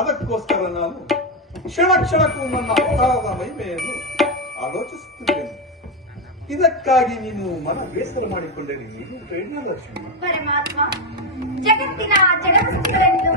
ಅದಕ್ಕೋಸ್ಕರ ನಾನು ಕ್ಷಣ ಕ್ಷಣಕ್ಕೂ ನನ್ನ ಅವತಾರದ ಮಹಿಮೆಯನ್ನು ಆಲೋಚಿಸುತ್ತಿದ್ದೇನೆ. ಇದಕ್ಕಾಗಿ ನೀನು ಮನ ಬೇಸರ ಮಾಡಿಕೊಂಡರೆ ನೀನು ಪ್ರಯೋಜನ ಲಕ್ಷ್ಮಿ. ಪರಮಾತ್ಮ, ಜಗತ್ತಿನ ಜಡವಸ್ತುಗಳನ್ನು